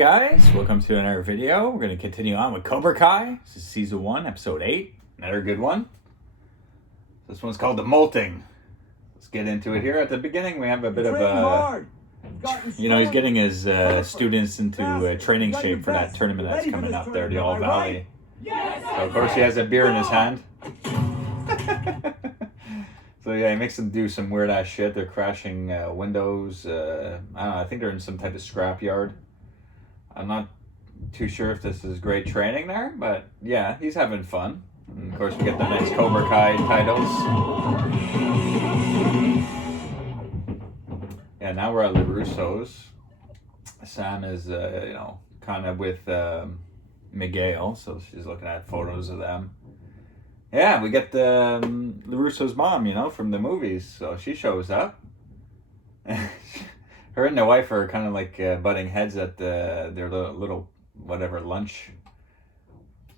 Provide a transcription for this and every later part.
guys, welcome to another video. We're going to continue on with Cobra Kai. This is season 1, episode 8. Another good one. This one's called The Molting. Let's get into it here. At the beginning, we have a bit of a... he's getting his students into training shape for that tournament that's coming up there, the All Valley. So, of course, he has a beer in his hand. So, yeah, he makes them do some weird-ass shit. They're crashing windows. I don't know, I think they're in some type of scrapyard. I'm not too sure if this is great training there, but, yeah, he's having fun. And, of course, we get the nice Cobra Kai titles. Yeah, now we're at LaRusso's. Sam is, kind of with Miguel, so she's looking at photos of them. Yeah, we get LaRusso's mom, from the movies, so she shows up. Her and the wife are kind of like butting heads at their little whatever lunch,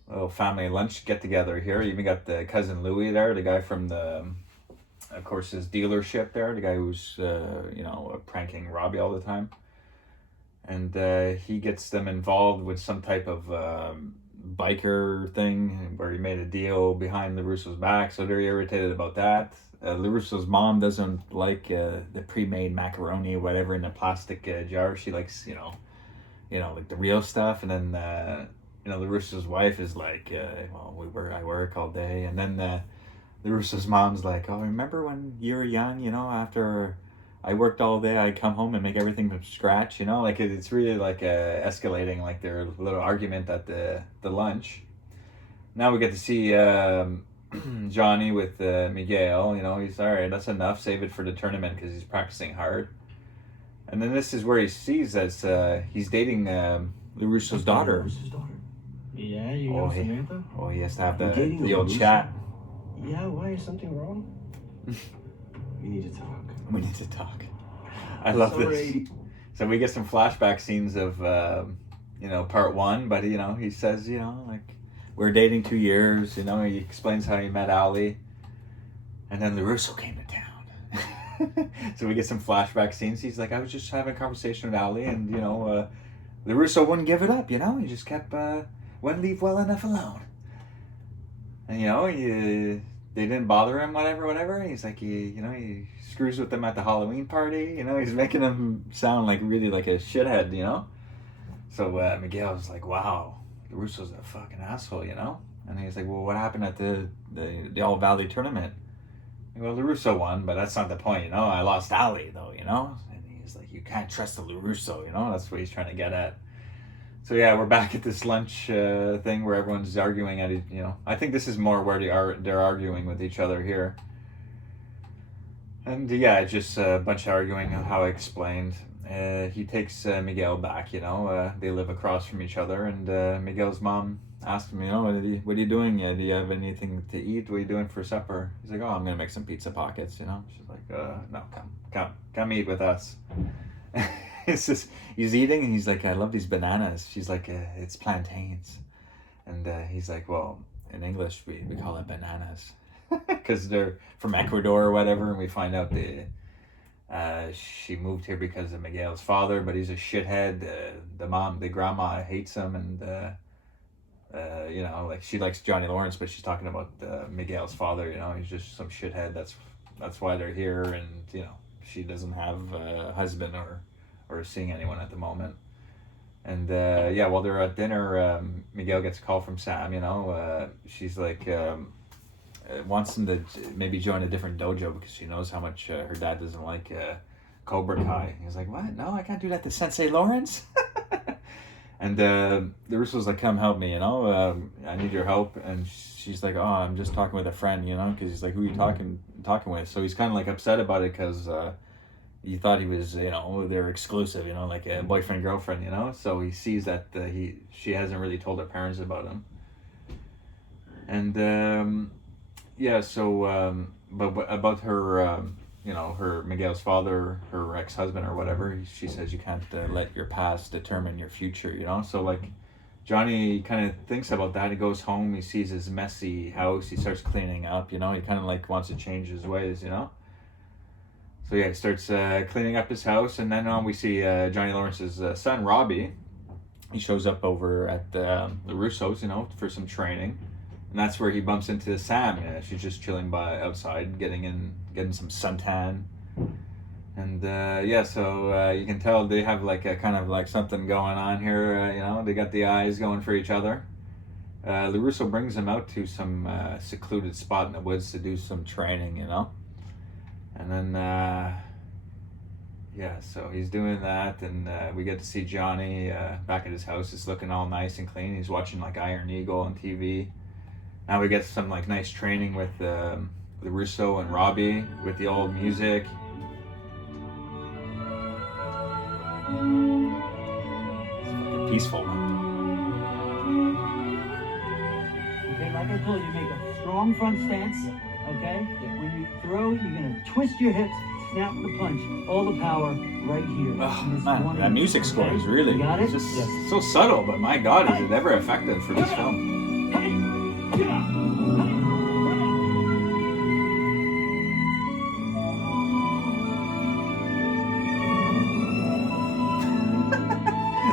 little family lunch get-together here. You even got the cousin Louis there, the guy from of course, his dealership there, the guy who's, pranking Robbie all the time. And he gets them involved with some type of biker thing where he made a deal behind LaRusso's back, so they're irritated about that. LaRusso's mom doesn't like the pre-made macaroni or whatever in the plastic jar. She likes, like the real stuff. And then, LaRusso's wife is like, I work all day. And then LaRusso's mom's like, oh, remember when you were young, after I worked all day, I'd come home and make everything from scratch, like it's really like escalating like their little argument at the lunch. Now we get to see Johnny with Miguel, he's all right, that's enough, save it for the tournament because he's practicing hard. And then this is where he sees that he's dating LaRusso's daughter. Yeah, you know Samantha? Oh, he has to have the old chat. Yeah, why? Is something wrong? We need to talk. We need to talk. I love this. So we get some flashback scenes of, part 1, but, he says, like, we're dating 2 years, he explains how he met Ali, and then LaRusso came to town. So we get some flashback scenes. He's like, I was just having a conversation with Ali, and, LaRusso wouldn't give it up, he just kept, wouldn't leave well enough alone. And, they didn't bother him, whatever. He's like, he screws with them at the Halloween party. He's making them sound like really like a shithead, So Miguel was like, wow, LaRusso's a fucking asshole, And he's like, well, what happened at the All Valley tournament? Well, LaRusso won, but that's not the point, I lost Ali, though, And he's like, you can't trust the LaRusso, That's what he's trying to get at. So yeah, we're back at this lunch thing where everyone's arguing at it. I think this is more where they're arguing with each other here. And yeah, it's just a bunch of arguing on how I explained. He takes Miguel back. They live across from each other, and Miguel's mom asked him, what are you doing? Do you have anything to eat? What are you doing for supper? He's like, oh, I'm gonna make some pizza pockets. She's like, no, come eat with us. He's eating and he's like, I love these bananas. She's like, it's plantains. And he's like, well, in English we call it bananas because they're from Ecuador or whatever. And we find out she moved here because of Miguel's father, but he's a shithead. The grandma hates him, and like she likes Johnny Lawrence, but she's talking about Miguel's father. He's just some shithead. That's why they're here, and she doesn't have a husband or seeing anyone at the moment. And while they're at dinner, Miguel gets a call from Sam. She's like, wants him to maybe join a different dojo because she knows how much her dad doesn't like Cobra Kai. He's like, what? No, I can't do that to Sensei Lawrence. And the Russo's like, come help me, I need your help. And she's like, oh, I'm just talking with a friend, because he's like, who are you talking with? So he's kind of like upset about it because he thought he was, they're exclusive, like a boyfriend, girlfriend, So he sees that she hasn't really told her parents about him. And, but about her, her Miguel's father, her ex-husband or whatever, she says you can't let your past determine your future, So, like, Johnny kind of thinks about that. He goes home, he sees his messy house, he starts cleaning up, he kind of, like, wants to change his ways, So yeah, he starts cleaning up his house, and then we see Johnny Lawrence's son, Robbie, he shows up over at the Russos, for some training, and that's where he bumps into Sam. She's just chilling by outside, getting some suntan, and so you can tell they have like a kind of like something going on here. They got the eyes going for each other. LaRusso brings him out to some secluded spot in the woods to do some training, and then so he's doing that, and we get to see Johnny back at his house. It's looking all nice and clean. He's watching like Iron Eagle on TV. Now we get some like nice training with LaRusso and Robbie with the old music. It's fucking peaceful, man. Okay, like I told you, make a strong front stance, okay? When you throw, you're gonna twist your hips, snap the punch, all the power right here. Oh, man, that music score is really, got it? it's just so subtle, but my God, is it ever effective for this film?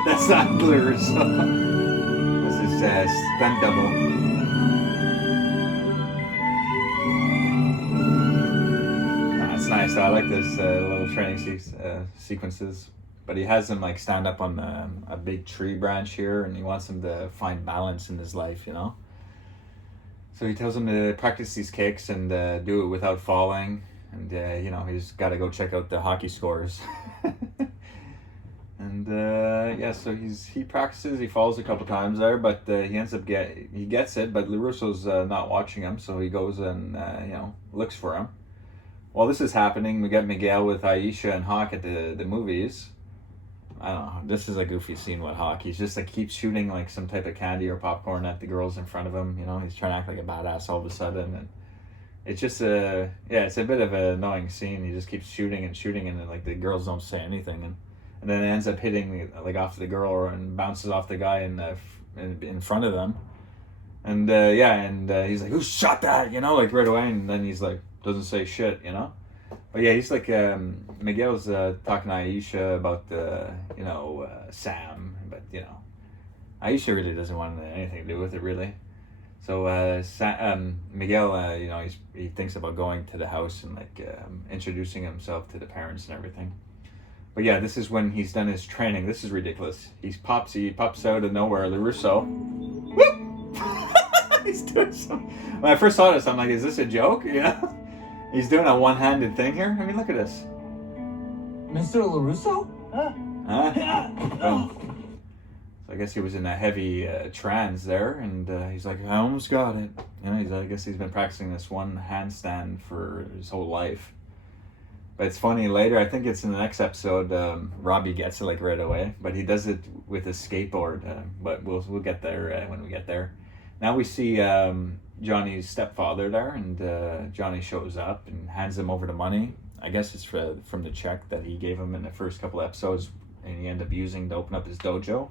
That's not LaRusso. This is stunt double. It's nice. I like this little training sequences. But he has him like stand up on a big tree branch here, and he wants him to find balance in his life, So he tells him to practice these kicks and do it without falling. And, he's got to go check out the hockey scores. And so he practices. He falls a couple times there, but he ends up he gets it. But LaRusso's not watching him, so he goes and looks for him. While this is happening, we get Miguel with Aisha and Hawk at the movies. I don't know. This is a goofy scene with Hawk. He's just like keeps shooting like some type of candy or popcorn at the girls in front of him. He's trying to act like a badass all of a sudden, and it's just it's a bit of an annoying scene. He just keeps shooting, and then like the girls don't say anything, and then it ends up hitting like off the girl and bounces off the guy in front of them, and he's like, "Who shot that?" Like right away, and then he's like doesn't say shit, But yeah, he's like Miguel's talking to Aisha about Sam, but Aisha really doesn't want anything to do with it really. So Miguel, he thinks about going to the house and like introducing himself to the parents and everything. But yeah, this is when he's done his training. This is ridiculous. He pops out of nowhere. LaRusso. Whoop! He's doing some. When I first saw this, I'm like, is this a joke? He's doing a one-handed thing here. I mean, look at this. Mr. LaRusso? So I guess he was in a heavy trance there, and he's like, I almost got it. I guess he's been practicing this one handstand for his whole life. But it's funny later. I think it's in the next episode. Robbie gets it like right away, but he does it with a skateboard. But we'll get there when we get there. Now we see Johnny's stepfather there, and Johnny shows up and hands him over the money. I guess it's from the check that he gave him in the first couple episodes, and he ended up using to open up his dojo.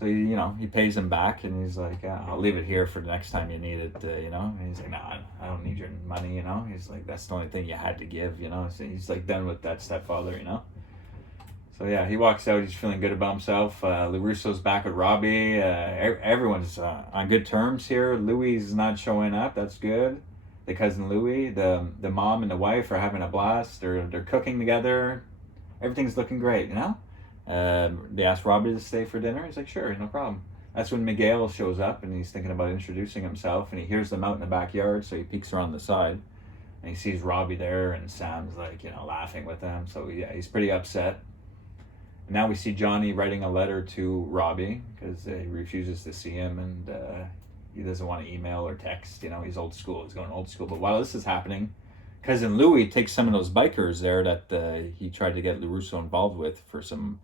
So he pays him back, and he's like, I'll leave it here for the next time you need it, And he's like, nah, I don't need your money, He's like, that's the only thing you had to give, So he's like done with that stepfather, So yeah, he walks out. He's feeling good about himself. LaRusso's back with Robbie. Everyone's on good terms here. Louis is not showing up. That's good. The cousin Louis, the mom and the wife are having a blast. They're cooking together. Everything's looking great, They asked Robbie to stay for dinner. He's like, sure, no problem. That's when Miguel shows up, and he's thinking about introducing himself, and he hears them out in the backyard, so he peeks around the side, and he sees Robbie there, and Sam's like, laughing with them. So yeah, he's pretty upset. Now we see Johnny writing a letter to Robbie because he refuses to see him, and he doesn't want to email or text. He's old school. He's going old school. But while this is happening, cousin Louis takes some of those bikers there that he tried to get LaRusso involved with for some,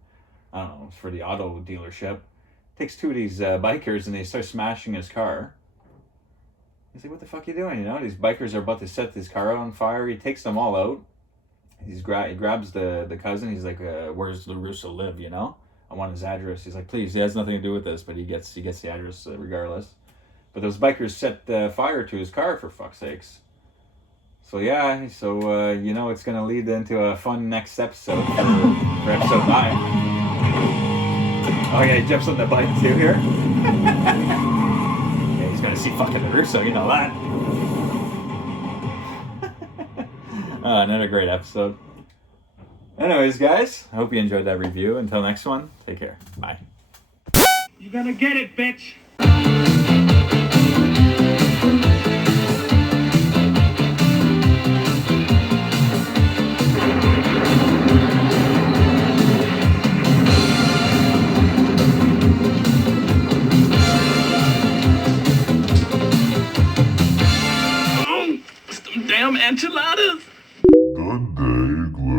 I don't know, for the auto dealership. Takes two of these bikers, and they start smashing his car. He's like, what the fuck are you doing? These bikers are about to set his car on fire. He takes them all out. He grabs the cousin. He's like, where's LaRusso live, I want his address. He's like, please, he has nothing to do with this, but he gets the address regardless. But those bikers set fire to his car, for fuck's sakes. So yeah, it's going to lead into a fun next episode for episode 9. Oh yeah, he jumps on the bike too here. Yeah, he's gonna see fucking Russo, you know that. Another great episode. Anyways, guys, I hope you enjoyed that review. Until next one, take care. Bye. You're gonna get it, bitch. Damn enchiladas! The Daigler.